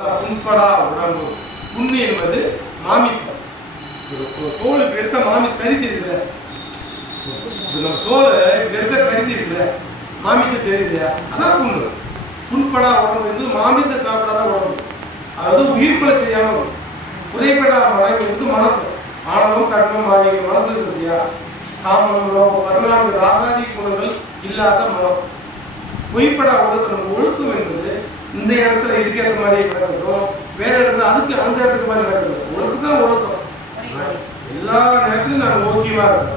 புண்படா உடம்பு. புண்ணு என்பது மாமிசம். தோலுக்கு எடுத்த மாமி கறி இருக்குல்ல நம்ம தோலை எடுத்த கறி இருக்குல்ல மாமிசம் தெரியுது அதான் புண்ணு. புண்படா உடம்பு வந்து மாமிசம் சாப்பிடாத உடம்பு. அதாவது உயிர்கொலை செய்யாம குறைபடா மனம் வந்து மனசு. ஆணவம் கட்டணம் ஆகிய மனசு இருக்கு இல்லையா காமம் லோகம் பதினான்கு ராகாதி குணங்கள் இல்லாத மனம். பொய்ப்படா நம்ம ஒழுக்கம் என்பது இந்த இடத்துல இதுக்கேற்ற மாதிரி நடக்கட்டும் வேற இடத்துல அதுக்கு அந்த இடத்துக்கு மாதிரி நடக்கட்டும் ஒழுக்கம் தான் ஒழுக்கம். எல்லா நேரத்திலும் நான் யோக்கியமா இருக்கேன்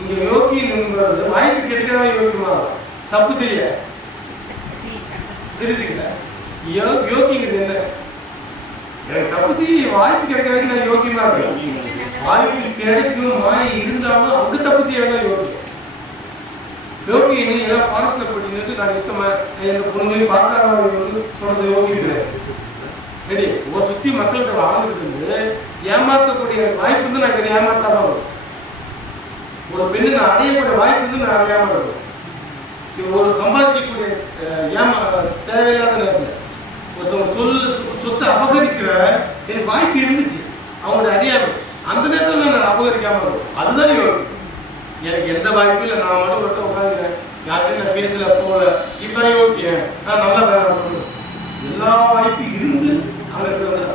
இங்க யோக்கியம் என்பது வாய்ப்பு கிடைக்காத யோக்கியமா தப்பு செய்ய தெரியுதுங்களா? யோ யோக்கியங்கிறது என்ன? எனக்கு தப்பு செய்ய வாய்ப்பு கிடைக்காதுக்கு நான் யோக்கியமா இருக்கேன் வாய்ப்பு கிடைக்கும் இருந்தாலும் அங்க தப்பு செய்ய வேண்டாம் யோக்கியம் யோகி என்ன எல்லாம் ஃபாரஸ்ட்ல போயிட்டு நான் யுத்தமா எந்த பொண்ணுங்களையும் பார்க்காதவங்க வந்து சொல்றது யோகி கிடையாது ரெடி ஒரு சுத்தி மக்கள்கிட்ட வாழ்ந்துட்டு இருந்து ஏமாத்தக்கூடிய வாய்ப்பு வந்து நான் இதை ஏமாத்தாம வரும். ஒரு பெண்ணு நான் அடையக்கூடிய வாய்ப்பு வந்து நான் அடையாம வரும். இது ஒரு சம்பாதிக்கக்கூடிய ஏமா தேவையில்லாத நேரத்தில். ஒருத்தவங்க சொல் சொத்தை அபகரிக்கிற எனக்கு வாய்ப்பு இருந்துச்சு. அவங்களுடைய அறியாமை அந்த நேரத்தில் நான் அபகரிக்காம இருக்கும் அதுதான் யோகம் எனக்கு எந்த வாய்ப்பும் இல்லை. நான் மட்டும் ஒருத்தர் உட்காந்துக்கிறேன் யாருமே நான் பேசல போகல. இப்போ யோக்கியன் நான் நல்லா வேணும் எல்லா வாய்ப்பும் இருந்து அங்கே இருக்கிறதா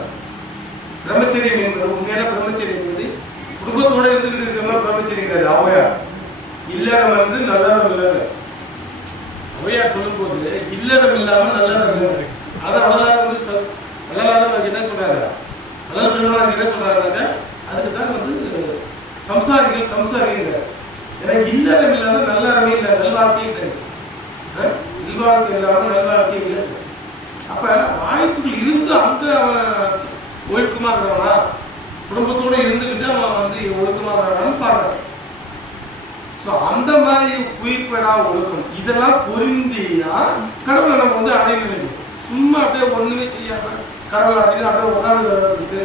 பிரம்மச்சரியம் என்பது உண்மையான பிரம்மச்சரியம் என்பது குடும்பத்தோட இருந்துகிட்டு இருக்கிற பிரம்மச்சரியம் கிடையாது அவையா இல்லறம் என்று நல்லறம் இல்லை அவையா சொல்லும் போது இல்லறம் இல்லாமல் நல்லறம் இல்லை அதை வள்ளலார் வந்து சொல்- என்ன சொல்றாரு? வள்ளலார் என்ன சொல்றாருனாக்க அதுக்கு தான் வந்து சம்சாரிகள் சம்சாரிகள். ஏன்னா இல்லறம் இல்லாத நல்லறமே இல்லை. நல்வாழ்க்கையே கிடையாது இல்வாழ்க்கை இல்லாமல் நல்வாழ்க்கை இல்லை. அப்ப வாய்ப்புகள் இருந்து அங்க அவன் ஒழுக்கமா இருக்கிறவனா குடும்பத்தோட இருந்துக்கிட்டு அவன் வந்து ஒழுக்கமா இருக்கிறான்னு பாக்குறான் ஸோ அந்த மாதிரி குயிப்படா ஒழுக்கம் இதெல்லாம் பொருந்தினா கடவுளை நம்ம வந்து அடைய நினைக்கும் சும்மா அப்படியே ஒண்ணுமே செய்யாம கடவுளை அடையில அப்படியே உட்காந்து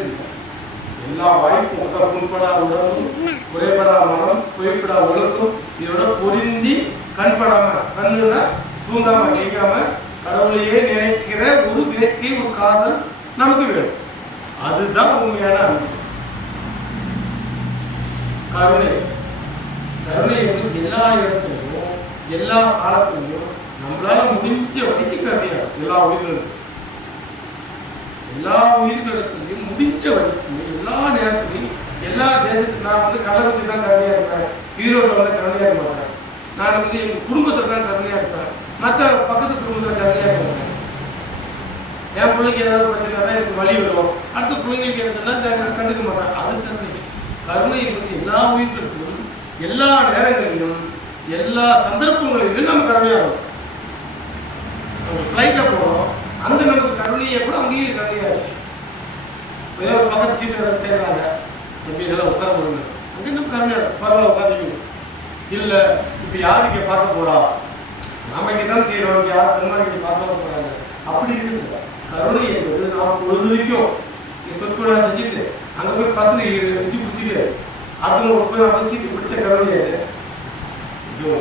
எல்லா வாய்ப்பும் அதான் புண்படா உடம்பு குறைபடா மனம் குறைபடா ஒழுக்கம் இதோட பொருந்தி கண்படாம கண்ணுல தூங்காம கேட்காம கடவுளையே நினைக்கிற ஒரு வேட்கை ஒரு காதல் நமக்கு வேணும். அதுதான் உண்மையான அனுபவம். கருணை. கருணை வந்து எல்லா இடத்துலையும் எல்லா காலத்துலையும் நம்மளால முடிஞ்ச வரைக்கும் கருணையா எல்லா உயிர்களுக்கும். எல்லா உயிர்களுக்கும் முடிஞ்ச வரைக்கும் எல்லா நேரத்துலையும் எல்லா தேசத்துக்கு நான் வந்து கள்ளக்குறிச்சி தான் கருணையா இருப்பேன். ஈரோடு வந்து கருணையா இருக்க மாட்டேன் நான் வந்து எங்க குடும்பத்தில் தான் கருணையா இருப்பேன். மற்ற பக்கத்து குடும்பத்தில் கருணையா இருக்க மாட்டேன் என் பிள்ளைக்கு ஏதாவது பிரச்சனை தான் எனக்கு வழி வரும். அடுத்த பிள்ளைங்களுக்கு எனக்கு கண்டுக்க மாட்டேன் அது கருணை. கருணை வந்து எல்லா உயிர்களுக்கும் எல்லா நேரங்களிலும் எல்லா சந்தர்ப்பங்களிலும் நம்ம கருணையாகும் நம்ம ஃப்ளைட்டில் போகிறோம் அங்கே நமக்கு கருணையை கூட அங்கேயும் கருணையாக இருக்கு. ஏதோ ஒரு பக்கத்து சீட்டில் கேட்குறாங்க தம்பி நல்லா உட்கார முடியல. அங்கே நம்ம கருணையாக இருக்கும் பரவாயில்ல உட்காந்துக்கணும் இல்லை இப்போ யார் இங்கே பார்க்க போறா? நாம இங்கே தான் செய்கிறோம் யார் சன்மானம் இங்கே பார்க்க போகிறாங்க அப்படி இருக்கு கருணை என்பது நாம் பொழுதுக்கும் சொற்பொழிவாக செஞ்சுட்டு அங்கே போய் பசங்க வச்சு பிடிச்சிட்டு அடுத்தவங்க போய் நம்ம சீட்டு பிடிச்ச அது ஐயோ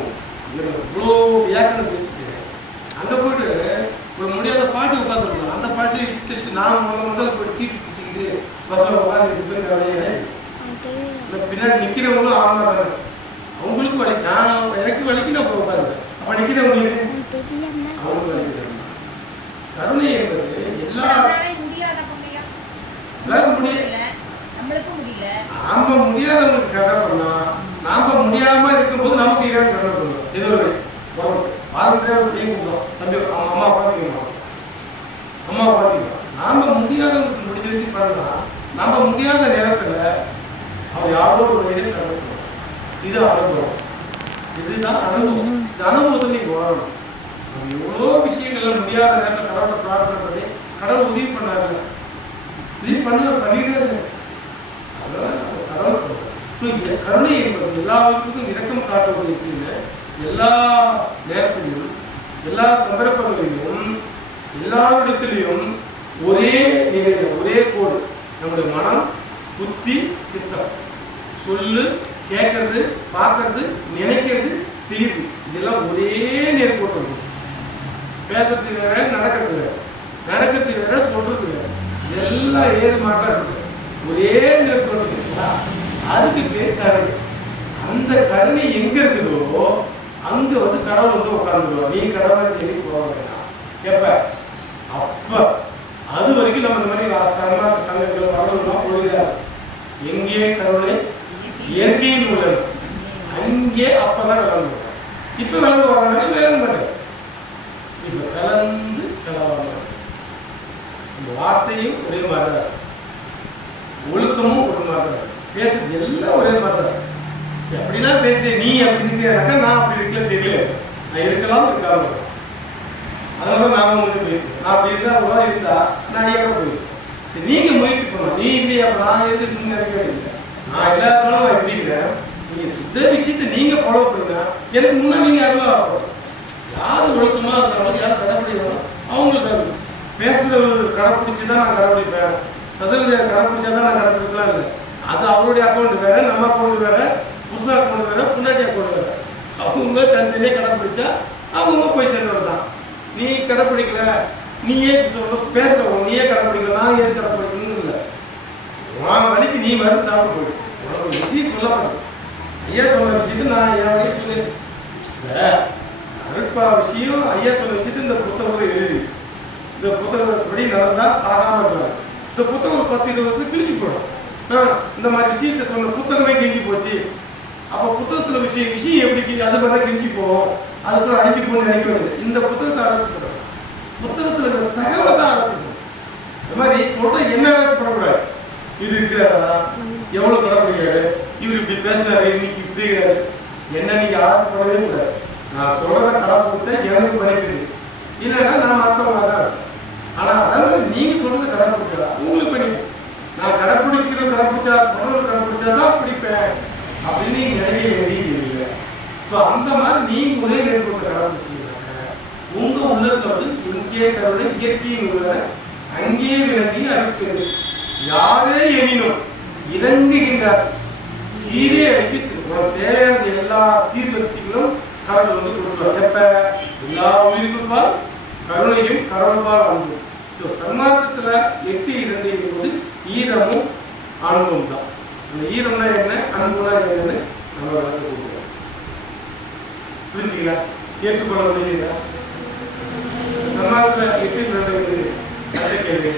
இவ்வளோ வியாக்கணம் பேசிட்டு. அங்கே போயிட்டு ஒரு முடியாத பாட்டு உட்காந்துருக்கலாம் அந்த பாட்டு இஷ்டத்துக்கு நான் முதல்ல முதல்ல போய் சீட்டு பிடிச்சிக்கிட்டு பஸ்ஸில் உட்காந்துட்டு கருணையே இந்த பின்னாடி நிக்கிறவங்களும் ஆமா தானே அவங்களுக்கும் வலி நான் எனக்கு வலிக்கு நான் போய் உட்காருவேன். அப்ப நிக்கிறவங்களுக்கு? அவங்களுக்கு வலிக்குது கருணை என்பது எல்லா எல்லாரும் முடிய நம்மளுக்கும் முடியல நாம முடியாதவங்களுக்கு கதை பண்ணா நாம முடியாம இருக்கும்போது நமக்கு ஈரான் கதை இது ஒரு உடம்புக்கு வாழ்க்கையாக தம்பி அம்மா பார்த்துக்கணும் அம்மா பார்த்துக்கணும் நாம முடியாதவங்களுக்கு முடிஞ்ச வரைக்கும் பண்ணா நாம முடியாத நேரத்துல அவர் யாரோ ஒரு வழியில் கதை இது அனுபவம். இதுதான் அனுபவம். இந்த அனுபவத்தை நீங்கள் வாழணும் நம்ம எவ்வளோ விஷயங்கள்ல முடியாத நேரத்தில் கடவுளை பிரார்த்தனை பண்ணி கடவுள் உதவி பண்ணாரு உதவி பண்ண பண்ணிட்டே இருக்கு ஸோ இந்த கருணை என்பது எல்லா உயிர்களுக்கும் இரக்கம் காட்டக்கூடிய எல்லா நேரத்திலும் எல்லா சந்தர்ப்பங்களிலும் எல்லாரிடத்திலையும் ஒரே நிலையில் ஒரே கோடு நம்முடைய மனம் புத்தி சித்தம். சொல்லு கேட்கறது பார்க்கறது நினைக்கிறது செய்யுது இதெல்லாம் ஒரே நேர்கோட்டு. இருக்கும் பேசுறது வேற நடக்கிறது வேற. நடக்கிறது வேற சொல்றது வேற. எல்லாம் ஏறு மாட்டா இருக்கு. ஒரே நிறத்தோட அதுக்கு பேர் கருணை அந்த கருணை எங்க இருக்குதோ அங்க வந்து கடவுள் வந்து உட்கார்ந்துருவோம் நீ கடவுளை தேடி போக எப்ப அப்ப அது வரைக்கும் நம்ம இந்த மாதிரி ரா- சங்கங்கள் வரலாம் போயிடாது எங்கே கருணை? இயற்கையில் உள்ளது. அங்கே அப்பதான் விளங்கும். இப்ப விளங்க வராங்க விளங்க மாட்டேன். இப்ப கலந்து கலவாங்க. இந்த வார்த்தையும் ஒரே மாதிரி தான் ஒழுக்கமும் ஒரு மாதிரி தான் பேசுறது எல்லாம் ஒரே மாதிரி தான் இருக்கு. அப்படிலாம் நீ அப்படி இருக்கிறாக்க நான் அப்படி இருக்கல தெரியல. நான் இருக்கலாம் இருக்காம அதனால தான் உங்களுக்கு பேசுறேன். நான் அப்படி இருந்தா உலகம் இருந்தா நான் எவ்வளோ போயிருக்கேன் சரி நீங்க முயற்சி பண்ணலாம் நீ இல்லையா அப்ப நான் எதுக்கு நினைக்கவே இல்லை. நான் இல்லாதனால நான் எப்படி இருக்கிறேன் நீங்க சுத்த விஷயத்தை நீங்க ஃபாலோ பண்ணுங்க. எனக்கு முன்னாடி நீங்க அருளா யார் ஒழுக்கமா இருக்கிறாங்களோ யார் கடைப்பிடிக்கணும் அவங்களுக்கு அருள் பேசுறது கடைப்பிடிச்சு தான் நான் கடைப்பிடிப்பேன் சதவீதம் கடைப்பிடிச்சா தான் நான் கடைப்பிடிக்கலாம் இல்லை அது அவருடைய அக்கௌண்ட் வேற நம்ம அக்கௌண்ட் வேற புதுசா அக்கௌண்ட் வேற புண்ணாட்டி அக்கௌண்ட் வேற. அவங்க தனித்தனியே கடைப்பிடிச்சா அவங்க போய் சேர்ந்தவர் தான் நீ கடைப்பிடிக்கல நீயே சொல்ல பேசுறவங்க நீயே கடைப்பிடிக்கல நான் ஏது கடைப்பிடிக்கணும் இல்லை. உன் வழிக்கு நீ மருந்து சாப்பிட போய் உனக்கு விஷயம் சொல்லப்படும். ஐயா சொன்ன விஷயத்தை நான் என் வழியை சொல்லிடுச்சு அருட்பா விஷயம் ஐயா சொன்ன விஷயத்தை இந்த புத்தகத்தில் எழுதி. இந்த புத்தகப்படி நடந்தா சாகாம இருக்காங்க இந்த புத்தகம் பத்து இருபது வருஷம் கிழிஞ்சு போயிடும். இந்த மாதிரி விஷயத்தை சொன்ன புத்தகமே கிழிஞ்சு போச்சு. அப்போ புத்தகத்தில் விஷயம் விஷயம் எப்படி கிழி அது மாதிரி கிழிஞ்சு போகும். அதுக்குள்ள அழிஞ்சு போகணும்னு நினைக்க வேண்டியது இந்த புத்தகத்தை ஆராய்ச்சி புத்தகத்தில் இருக்கிற தகவலை தான் ஆராய்ச்சி இந்த மாதிரி சொல்ற என்ன ஆராய்ச்சி பண்ணக்கூடாது? இது இருக்கிறாரா? எவ்வளவு கடப்படுகிறாரு இவர் இப்படி பேசினாரு இன்னைக்கு இப்படி என்ன நீங்க ஆராய்ச்சி பண்ணவே கூடாது. நான் சொல்றத கடைப்பிடிச்சா எனக்கு பண்ணிக்கிறது இல்லைன்னா நான் மற்றவங்க தான் ஆனால் ஆனா அதாவது நீங்க சொல்றது கடைப்பிடிச்சதா உங்களுக்கு பண்ணிக்கணும் நான் கடைப்பிடிக்கிற கடைப்பிடிச்சா சொல்றது கடைப்பிடிச்சாதான் பிடிப்பேன். அப்படின்னு நீங்க நிறைய ஸோ அந்த மாதிரி நீங்க ஒரே நேர்கொண்டு கடைப்பிடிச்சிருக்காங்க உங்க உள்ளத்துல வந்து இங்கே கருணை இயற்கையின் உள்ள அங்கே விளங்கி அறுக்கிறது யாரே எனினும் இறங்குகின்றார். சீரே அழைப்பி உனக்கு தேவையான எல்லா சீர்வரிசைகளும் கடவுள் வந்து கொடுக்குறார் எப்ப? எல்லா உயிருக்கும் கருணையும் கடவுள்பால் அன்பு ஸோ சன்மார்க்கத்துல எட்டு இரண்டு என்பது ஈரமும் அன்பும் தான் அந்த ஈரம்னா என்ன அன்புனா என்னன்னு நம்ம விளக்க கொடுக்குறோம் புரிஞ்சுங்களா ஏற்றுக்கொள்ள முடியுங்களா சன்மார்க்கத்துல எட்டு இரண்டு என்பது அடுத்த கேள்வி